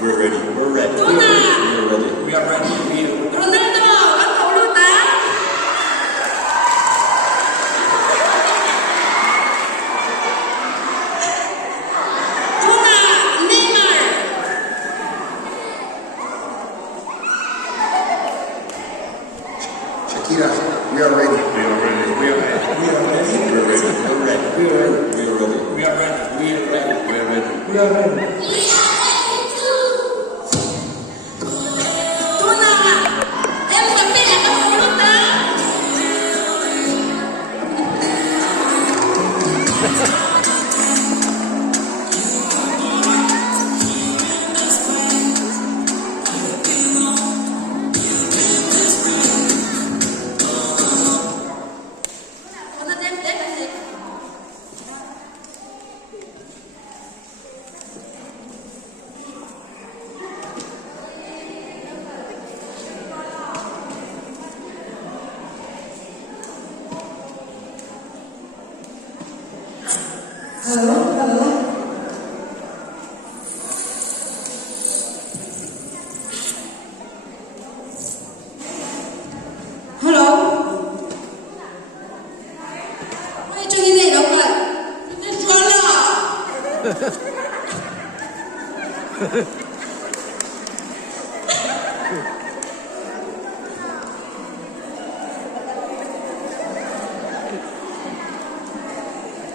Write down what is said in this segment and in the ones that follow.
We're ready. We're ready. We're ready. We are ready. Ronaldo, bắt cầu luôn ta. Neymar. Shakira, we are ready. We are ready. We are ready. We are ready. We are ready. We are ready. We are ready. We are ready. We are ready. We are ready. We are ready.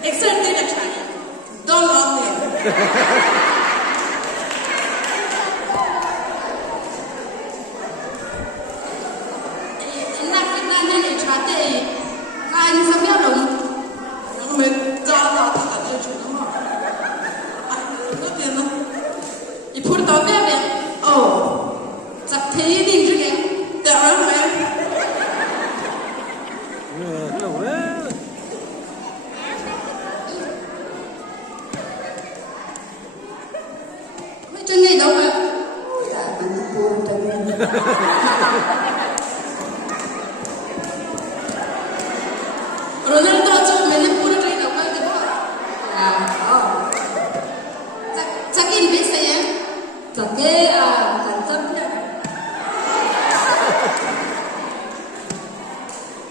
Exactly the time. Don't love me. Ronaldo cho mình pura train đâu cái đó. Chắc in biết sao nhá. Chắc cái hẳn sắp nhá.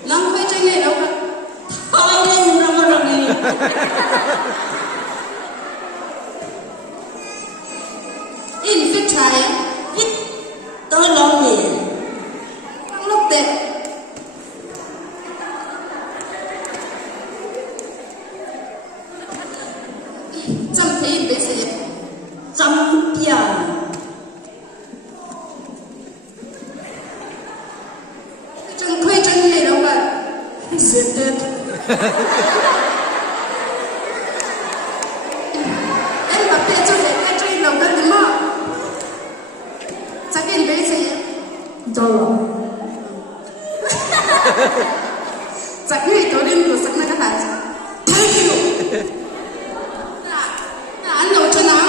Nang phải train này đâu cái. Thôi mình làm rồi đi. In biết try hit tôi lo gì. Lúc đẹp. Em bảo tiền cho để cái train đầu cân đúng không? Chắc tiền bé gì? Rồi. Chắc người tôi đến được sắc này cái này. Thank you. Anh nấu cho nó.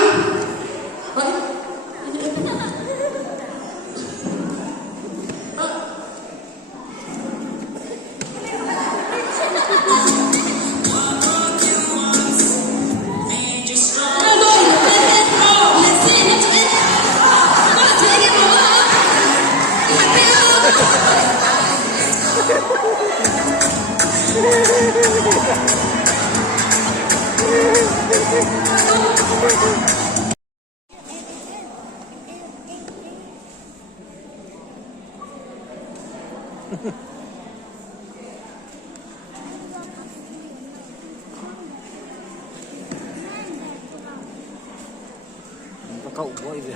Cậu gọi về.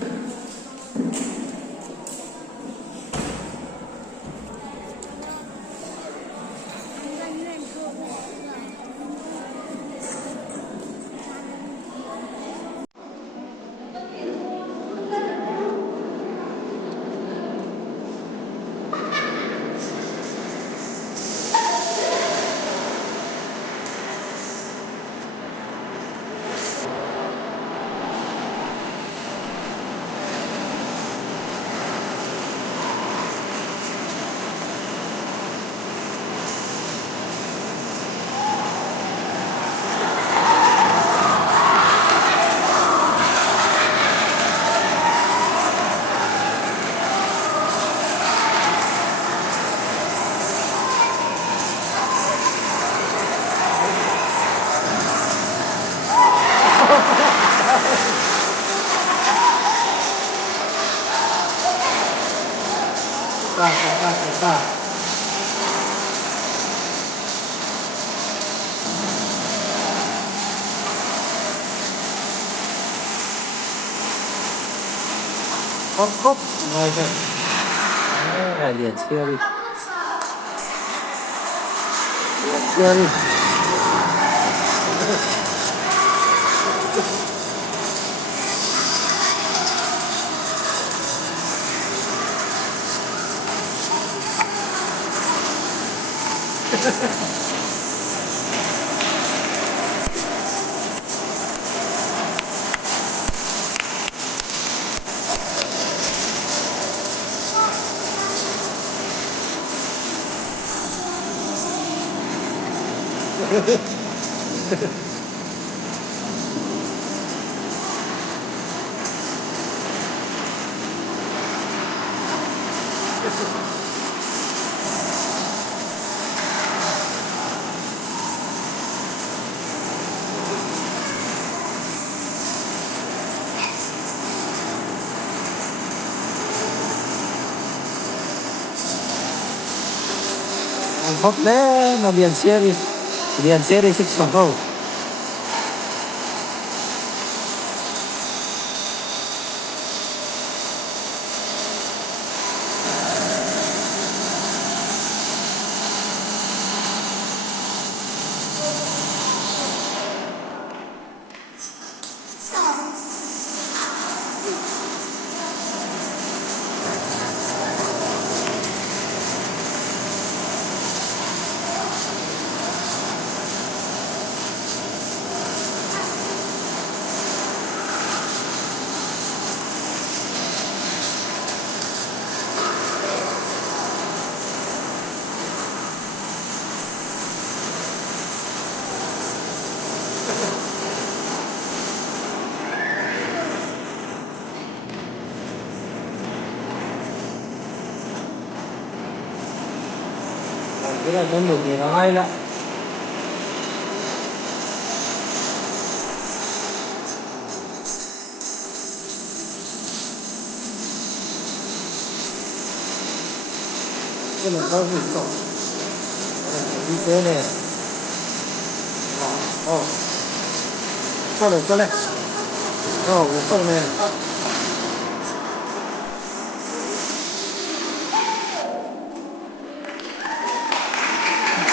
大。hop, rồi rồi. Đấy, liền chia đi. Chia đi. Hop đấy, nó biển xe đi xích sòng câu. Cái là con đục thì nó ngay lại. Cái là con hủy cổng. Đi thế này. Cho này. Con này.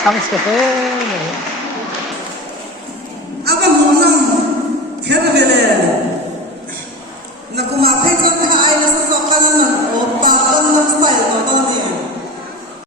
Sang sẽ thế này.